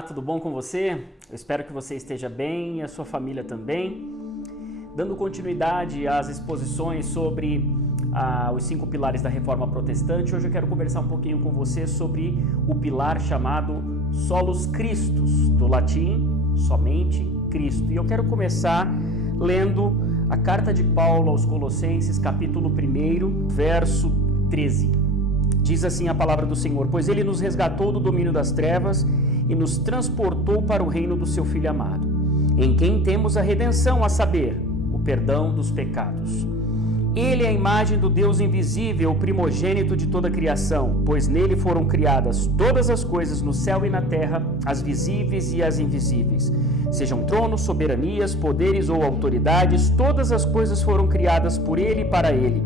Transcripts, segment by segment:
Olá, tudo bom com você? Eu espero que você esteja bem e a sua família também. Dando continuidade às exposições sobre os 5 pilares da Reforma Protestante, hoje eu quero conversar um pouquinho com você sobre o pilar chamado Solus Christus, do latim, somente Cristo. E eu quero começar lendo a carta de Paulo aos Colossenses, capítulo 1, verso 13. Diz assim a palavra do Senhor: pois ele nos resgatou do domínio das trevas e nos transportou para o reino do seu Filho amado, em quem temos a redenção, a saber, o perdão dos pecados. Ele é a imagem do Deus invisível, o primogênito de toda a criação, pois nele foram criadas todas as coisas no céu e na terra, as visíveis e as invisíveis. Sejam tronos, soberanias, poderes ou autoridades, todas as coisas foram criadas por ele e para ele.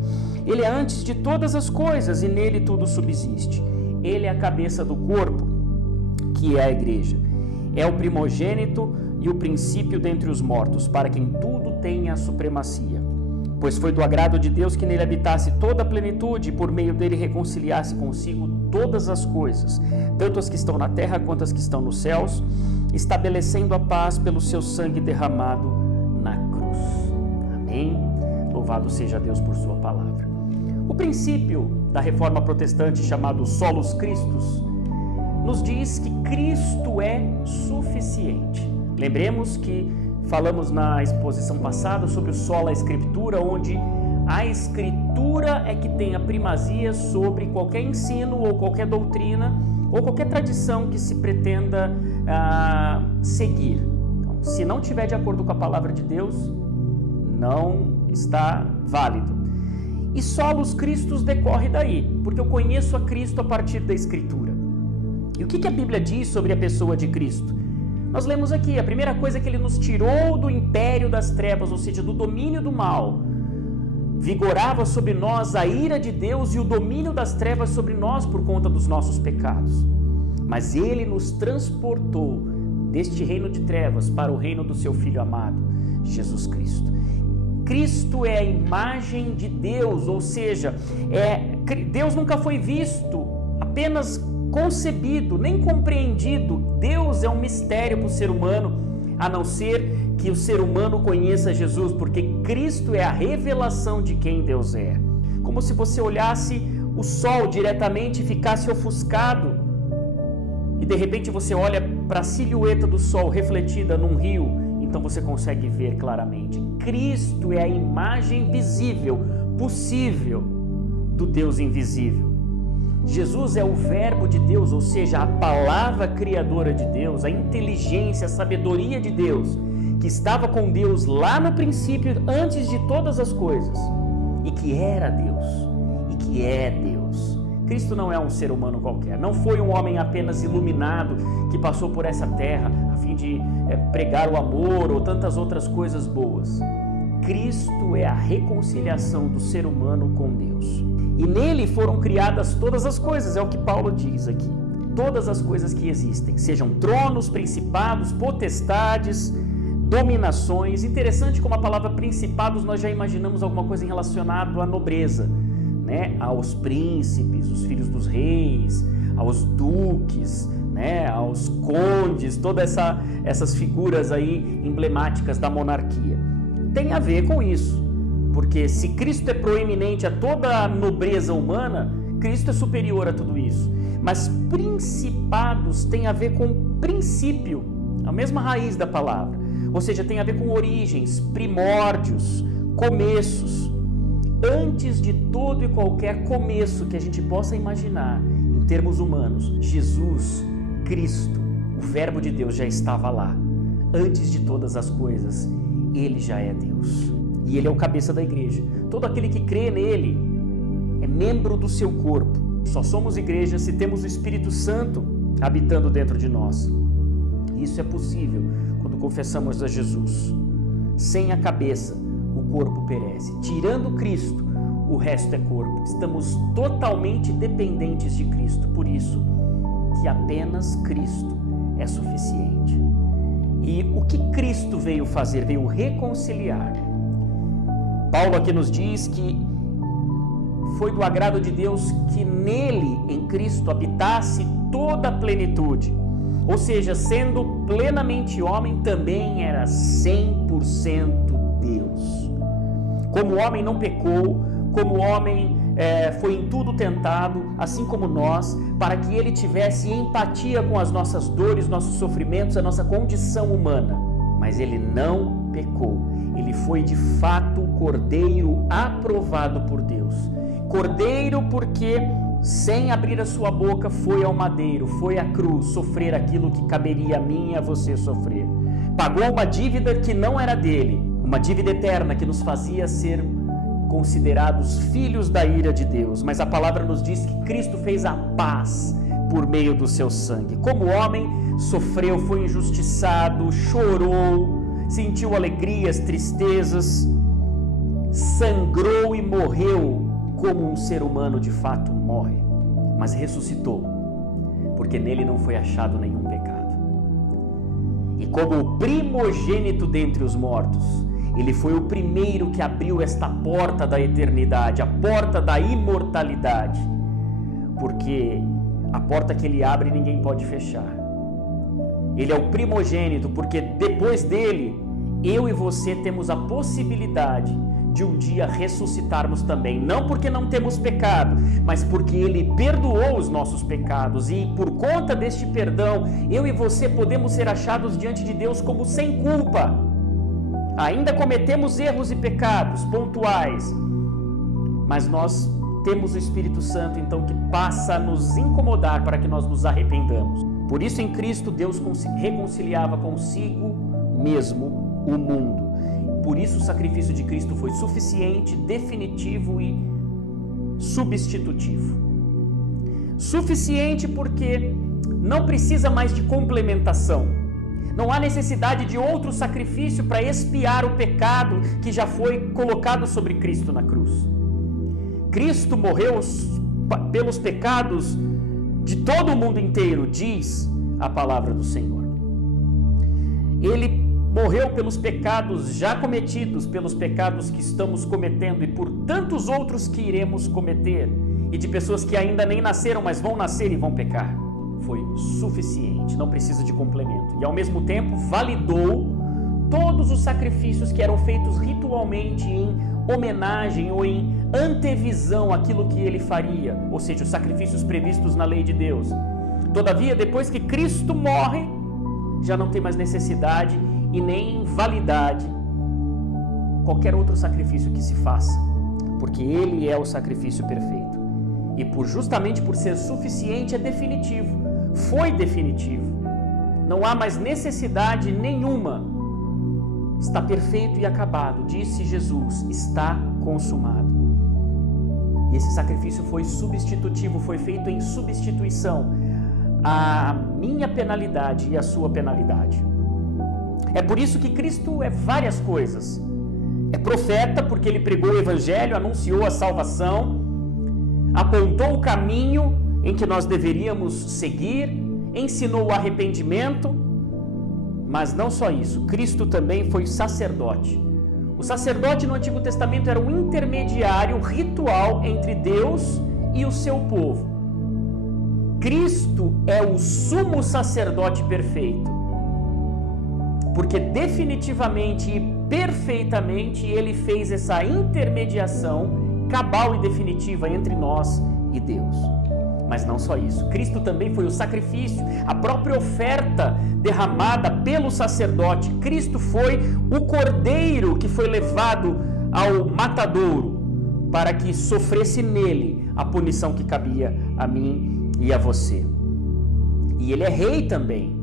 Ele é antes de todas as coisas e nele tudo subsiste. Ele é a cabeça do corpo, que é a igreja. É o primogênito e o princípio dentre os mortos, para quem tudo tenha a supremacia. Pois foi do agrado de Deus que nele habitasse toda a plenitude e por meio dele reconciliasse consigo todas as coisas, tanto as que estão na terra quanto as que estão nos céus, estabelecendo a paz pelo seu sangue derramado na cruz. Amém? Louvado seja Deus por sua palavra. O princípio da Reforma Protestante, chamado Solus Christus, nos diz que Cristo é suficiente. Lembremos que falamos na exposição passada sobre o sola escritura, onde a escritura é que tem a primazia sobre qualquer ensino ou qualquer doutrina ou qualquer tradição que se pretenda seguir. Então, se não estiver de acordo com a palavra de Deus, não está válido. E Solus Christus decorre daí, porque eu conheço a Cristo a partir da escritura. E o que a Bíblia diz sobre a pessoa de Cristo? Nós lemos aqui, a primeira coisa é que ele nos tirou do império das trevas, ou seja, do domínio do mal. Vigorava sobre nós a ira de Deus e o domínio das trevas sobre nós por conta dos nossos pecados. Mas ele nos transportou deste reino de trevas para o reino do seu Filho amado, Jesus Cristo. Cristo é a imagem de Deus, ou seja, Deus nunca foi visto, apenas concebido, nem compreendido. Deus é um mistério para o ser humano, a não ser que o ser humano conheça Jesus, porque Cristo é a revelação de quem Deus é. Como se você olhasse o sol diretamente e ficasse ofuscado, e de repente você olha para a silhueta do sol refletida num rio, então você consegue ver claramente. Cristo é a imagem visível, possível, do Deus invisível. Jesus é o verbo de Deus, ou seja, a palavra criadora de Deus, a inteligência, a sabedoria de Deus, que estava com Deus lá no princípio, antes de todas as coisas, e que era Deus, e que é Deus. Cristo não é um ser humano qualquer, não foi um homem apenas iluminado que passou por essa terra a fim de pregar o amor ou tantas outras coisas boas. Cristo é a reconciliação do ser humano com Deus. E nele foram criadas todas as coisas, é o que Paulo diz aqui. Todas as coisas que existem, sejam tronos, principados, potestades, dominações. Interessante como a palavra principados nós já imaginamos alguma coisa relacionada à nobreza, né? Aos príncipes, os filhos dos reis, aos duques, né? Aos condes, todas essas figuras aí emblemáticas da monarquia. Tem a ver com isso. Porque se Cristo é proeminente a toda a nobreza humana, Cristo é superior a tudo isso. Mas principados tem a ver com princípio, a mesma raiz da palavra. Ou seja, tem a ver com origens, primórdios, começos. Antes de todo e qualquer começo que a gente possa imaginar, em termos humanos, Jesus, Cristo, o Verbo de Deus já estava lá. Antes de todas as coisas, Ele já é Deus. E Ele é o cabeça da igreja. Todo aquele que crê nele é membro do seu corpo. Só somos igreja se temos o Espírito Santo habitando dentro de nós. Isso é possível quando confessamos a Jesus. Sem a cabeça, o corpo perece. Tirando Cristo, o resto é corpo. Estamos totalmente dependentes de Cristo. Por isso que apenas Cristo é suficiente. E o que Cristo veio fazer? Veio reconciliar. Paulo aqui nos diz que foi do agrado de Deus que nele, em Cristo, habitasse toda a plenitude Ou seja, sendo plenamente homem, também era 100% Deus. Como homem não pecou, como homem foi em tudo tentado, assim como nós, para que ele tivesse empatia com as nossas dores, nossos sofrimentos, a nossa condição humana. Mas ele não pecou. Ele foi de fato o Cordeiro aprovado por Deus. Cordeiro porque, sem abrir a sua boca, foi ao madeiro, foi à cruz sofrer aquilo que caberia a mim e a você sofrer. Pagou uma dívida que não era dele, uma dívida eterna que nos fazia ser considerados filhos da ira de Deus. Mas a palavra nos diz que Cristo fez a paz por meio do seu sangue. Como homem, sofreu, foi injustiçado, chorou, sentiu alegrias, tristezas, sangrou e morreu como um ser humano de fato morre, mas ressuscitou, porque nele não foi achado nenhum pecado. E como o primogênito dentre os mortos, ele foi o primeiro que abriu esta porta da eternidade, a porta da imortalidade, porque a porta que ele abre ninguém pode fechar. Ele é o primogênito, porque depois dele, eu e você temos a possibilidade de um dia ressuscitarmos também, não porque não temos pecado, mas porque ele perdoou os nossos pecados, e por conta deste perdão, eu e você podemos ser achados diante de Deus como sem culpa. Ainda cometemos erros e pecados pontuais, mas nós temos o Espírito Santo, então, que passa a nos incomodar para que nós nos arrependamos. Por isso, em Cristo, Deus reconciliava consigo mesmo o mundo. Por isso o sacrifício de Cristo foi suficiente, definitivo e substitutivo. Suficiente porque não precisa mais de complementação. Não há necessidade de outro sacrifício para expiar o pecado que já foi colocado sobre Cristo na cruz. Cristo morreu pelos pecados de todo o mundo inteiro, diz a palavra do Senhor. Ele morreu pelos pecados já cometidos, pelos pecados que estamos cometendo e por tantos outros que iremos cometer, e de pessoas que ainda nem nasceram, mas vão nascer e vão pecar. Foi suficiente, não precisa de complemento. E ao mesmo tempo validou todos os sacrifícios que eram feitos ritualmente em homenagem ou em antevisão àquilo que ele faria, ou seja, os sacrifícios previstos na lei de Deus. Todavia, depois que Cristo morre, já não tem mais necessidade e nem validade qualquer outro sacrifício que se faça, porque ele é o sacrifício perfeito. E justamente por ser suficiente, é definitivo. Foi definitivo. Não há mais necessidade nenhuma. Está perfeito e acabado. Disse Jesus, está consumado. E esse sacrifício foi substitutivo, foi feito em substituição à minha penalidade e à sua penalidade. É por isso que Cristo é várias coisas. É profeta, porque ele pregou o evangelho, anunciou a salvação, apontou o caminho em que nós deveríamos seguir, ensinou o arrependimento, mas não só isso, Cristo também foi sacerdote. O sacerdote no Antigo Testamento era um intermediário ritual entre Deus e o seu povo. Cristo é o sumo sacerdote perfeito, porque definitivamente e perfeitamente ele fez essa intermediação cabal e definitiva entre nós e Deus. Mas não só isso, Cristo também foi o sacrifício, a própria oferta derramada pelo sacerdote. Cristo foi o cordeiro que foi levado ao matadouro para que sofresse nele a punição que cabia a mim e a você. E ele é rei também,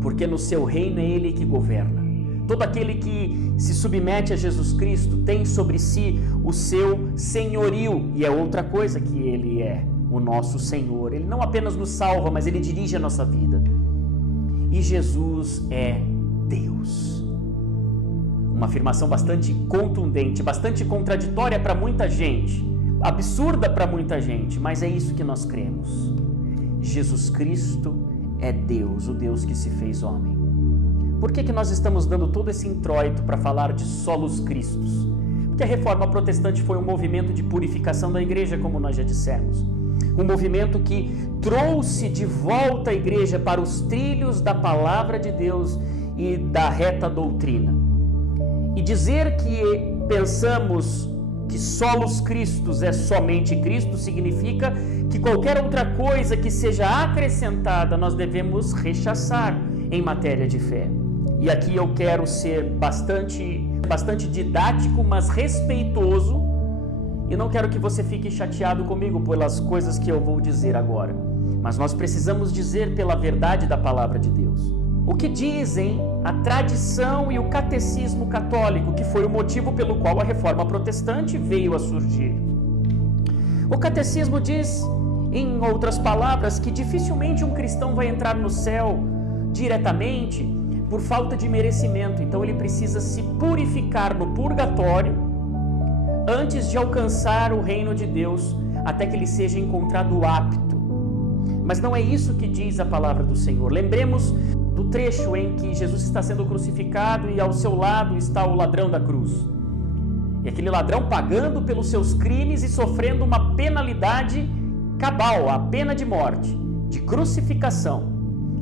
porque no seu reino é ele que governa. Todo aquele que se submete a Jesus Cristo tem sobre si o seu senhorio, e é outra coisa que ele é, o nosso Senhor. Ele não apenas nos salva, mas ele dirige a nossa vida. E Jesus é Deus. Uma afirmação bastante contundente, bastante contraditória para muita gente, absurda para muita gente, mas é isso que nós cremos. Jesus Cristo é Deus, o Deus que se fez homem. Por que nós estamos dando todo esse introito para falar de solos Cristos? Porque a Reforma Protestante foi um movimento de purificação da igreja, como nós já dissemos. Um movimento que trouxe de volta a igreja para os trilhos da palavra de Deus e da reta doutrina. E dizer que pensamos que solos Cristos é somente Cristo significa que qualquer outra coisa que seja acrescentada nós devemos rechaçar em matéria de fé. E aqui eu quero ser bastante didático, mas respeitoso, e não quero que você fique chateado comigo pelas coisas que eu vou dizer agora. Mas nós precisamos dizer pela verdade da palavra de Deus. O que dizem a tradição e o catecismo católico, que foi o motivo pelo qual a reforma protestante veio a surgir. O catecismo diz, em outras palavras, que dificilmente um cristão vai entrar no céu diretamente por falta de merecimento. Então ele precisa se purificar no purgatório antes de alcançar o reino de Deus, até que ele seja encontrado apto. Mas não é isso que diz a palavra do Senhor. Lembremos do trecho em que Jesus está sendo crucificado e ao seu lado está o ladrão da cruz. E aquele ladrão pagando pelos seus crimes e sofrendo uma penalidade cabal, a pena de morte, de crucificação.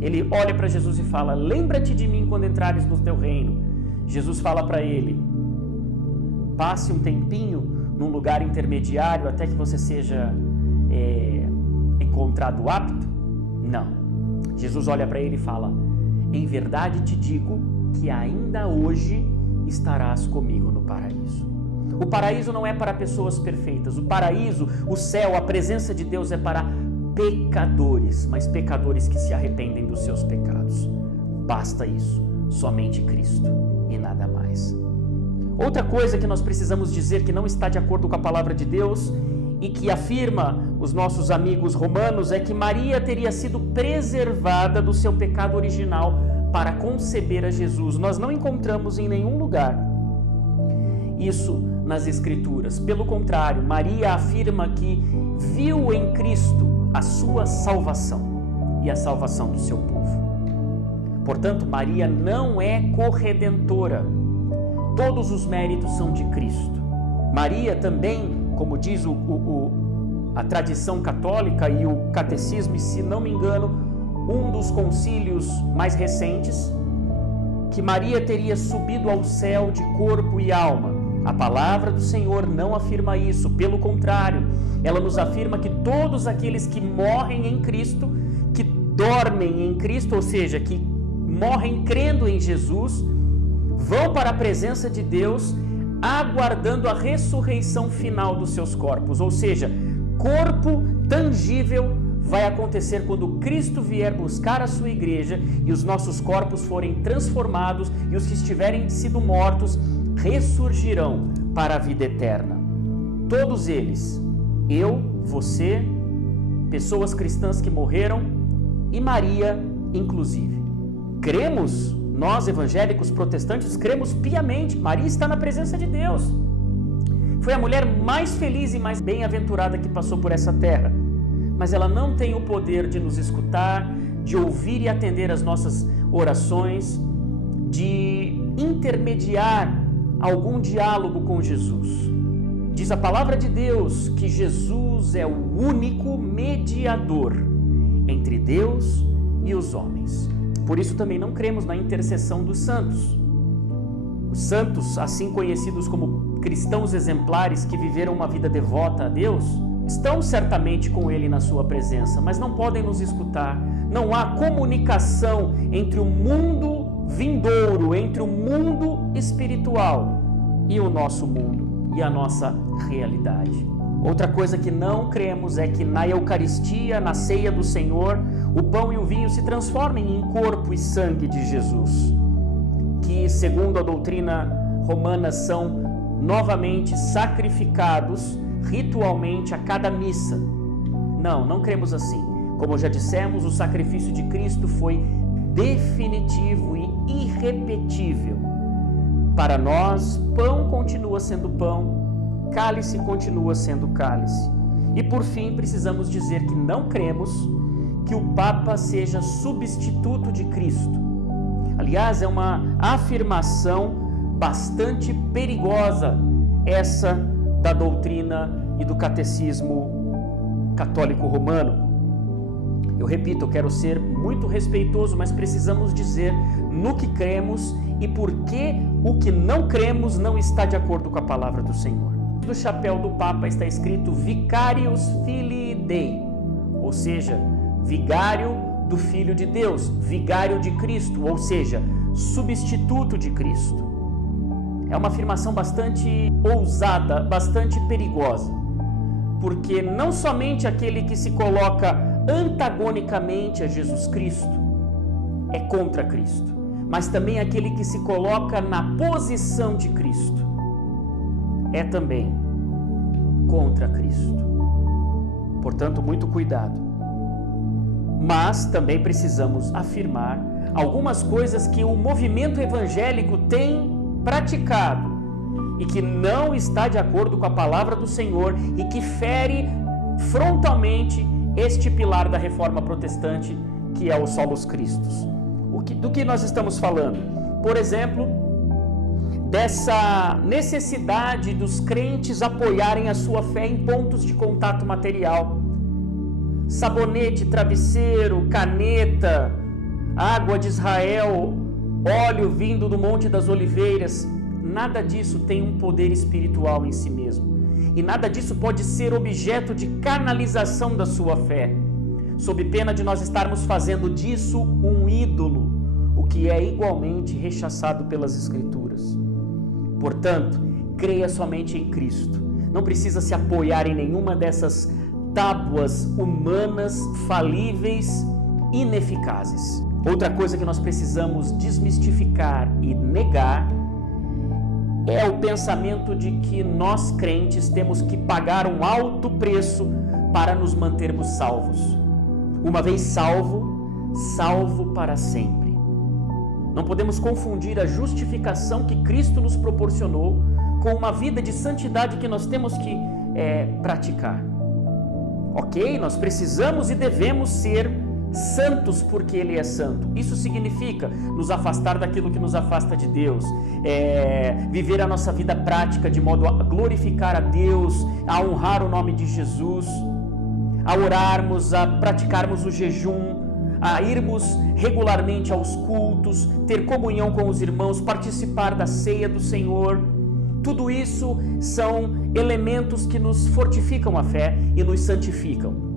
Ele olha para Jesus e fala: lembra-te de mim quando entrares no teu reino. Jesus fala para ele: passe um tempinho num lugar intermediário até que você seja encontrado apto? Não. Jesus olha para ele e fala: em verdade te digo que ainda hoje estarás comigo no paraíso. O paraíso não é para pessoas perfeitas. O paraíso, o céu, a presença de Deus é para pecadores, mas pecadores que se arrependem dos seus pecados. Basta isso, somente Cristo e nada mais. Outra coisa que nós precisamos dizer que não está de acordo com a palavra de Deus e que afirma os nossos amigos romanos é que Maria teria sido preservada do seu pecado original para conceber a Jesus. Nós não encontramos em nenhum lugar isso nas Escrituras. Pelo contrário, Maria afirma que viu em Cristo a sua salvação e a salvação do seu povo. Portanto, Maria não é corredentora. Todos os méritos são de Cristo. Maria também, como diz a tradição católica e o catecismo, e se não me engano, um dos concílios mais recentes, que Maria teria subido ao céu de corpo e alma. A palavra do Senhor não afirma isso, pelo contrário, ela nos afirma que todos aqueles que morrem em Cristo, que dormem em Cristo, ou seja, que morrem crendo em Jesus, vão para a presença de Deus, aguardando a ressurreição final dos seus corpos, ou seja, corpo tangível vai acontecer quando Cristo vier buscar a sua igreja e os nossos corpos forem transformados e os que estiverem sido mortos ressurgirão para a vida eterna. Todos eles, eu, você, pessoas cristãs que morreram e Maria inclusive. Cremos, nós evangélicos protestantes cremos piamente, Maria está na presença de Deus. Foi a mulher mais feliz e mais bem-aventurada que passou por essa terra, mas ela não tem o poder de nos escutar, de ouvir e atender as nossas orações, de intermediar algum diálogo com Jesus. Diz a palavra de Deus que Jesus é o único mediador entre Deus e os homens. Por isso também não cremos na intercessão dos santos. Os santos, assim conhecidos como cristãos exemplares que viveram uma vida devota a Deus, estão certamente com Ele na sua presença, mas não podem nos escutar. Não há comunicação entre o mundo vindouro, entre o mundo espiritual e o nosso mundo e a nossa realidade. Outra coisa que não cremos é que na Eucaristia, na ceia do Senhor, o pão e o vinho se transformem em corpo e sangue de Jesus, que, segundo a doutrina romana, são novamente sacrificados ritualmente a cada missa. Não cremos assim. Como já dissemos, o sacrifício de Cristo foi definitivo e irrepetível. Para nós, pão continua sendo pão, cálice continua sendo cálice. E por fim, precisamos dizer que não cremos que o Papa seja substituto de Cristo. Aliás, é uma afirmação bastante perigosa essa da doutrina e do catecismo católico romano. Eu repito, eu quero ser muito respeitoso, mas precisamos dizer no que cremos e por que o que não cremos não está de acordo com a palavra do Senhor. No chapéu do Papa está escrito Vicarius Filii Dei, ou seja, vigário do Filho de Deus, vigário de Cristo, ou seja, substituto de Cristo. É uma afirmação bastante ousada, bastante perigosa, porque não somente aquele que se coloca antagonicamente a Jesus Cristo é contra Cristo, mas também aquele que se coloca na posição de Cristo é também contra Cristo. Portanto, muito cuidado. Mas também precisamos afirmar algumas coisas que o movimento evangélico tem praticado e que não está de acordo com a palavra do Senhor e que fere frontalmente este pilar da reforma protestante, que é o Solus Christus. Do que nós estamos falando? Por exemplo, dessa necessidade dos crentes apoiarem a sua fé em pontos de contato material. Sabonete, travesseiro, caneta, água de Israel, óleo vindo do Monte das Oliveiras, nada disso tem um poder espiritual em si mesmo. E nada disso pode ser objeto de canalização da sua fé, sob pena de nós estarmos fazendo disso um ídolo, o que é igualmente rechaçado pelas Escrituras. Portanto, creia somente em Cristo. Não precisa se apoiar em nenhuma dessas tábuas humanas, falíveis, ineficazes. Outra coisa que nós precisamos desmistificar e negar é o pensamento de que nós crentes temos que pagar um alto preço para nos mantermos salvos. Uma vez salvo, salvo para sempre. Não podemos confundir a justificação que Cristo nos proporcionou com uma vida de santidade que nós temos que praticar. Ok, nós precisamos e devemos ser santos porque Ele é santo. Isso significa nos afastar daquilo que nos afasta de Deus, viver a nossa vida prática de modo a glorificar a Deus, a honrar o nome de Jesus, a orarmos, a praticarmos o jejum, a irmos regularmente aos cultos, ter comunhão com os irmãos, participar da ceia do Senhor. Tudo isso são elementos que nos fortificam a fé e nos santificam.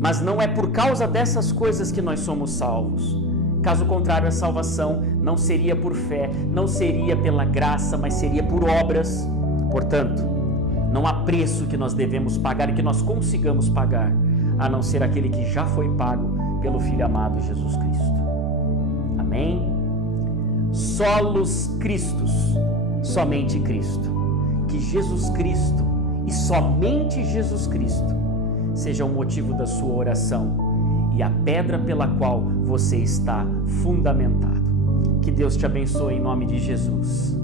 Mas não é por causa dessas coisas que nós somos salvos. Caso contrário, a salvação não seria por fé, não seria pela graça, mas seria por obras. Portanto, não há preço que nós devemos pagar e que nós consigamos pagar, a não ser aquele que já foi pago pelo Filho amado Jesus Cristo. Amém? Solus Christus, somente Cristo. Que Jesus Cristo e somente Jesus Cristo seja o motivo da sua oração e a pedra pela qual você está fundamentado. Que Deus te abençoe em nome de Jesus.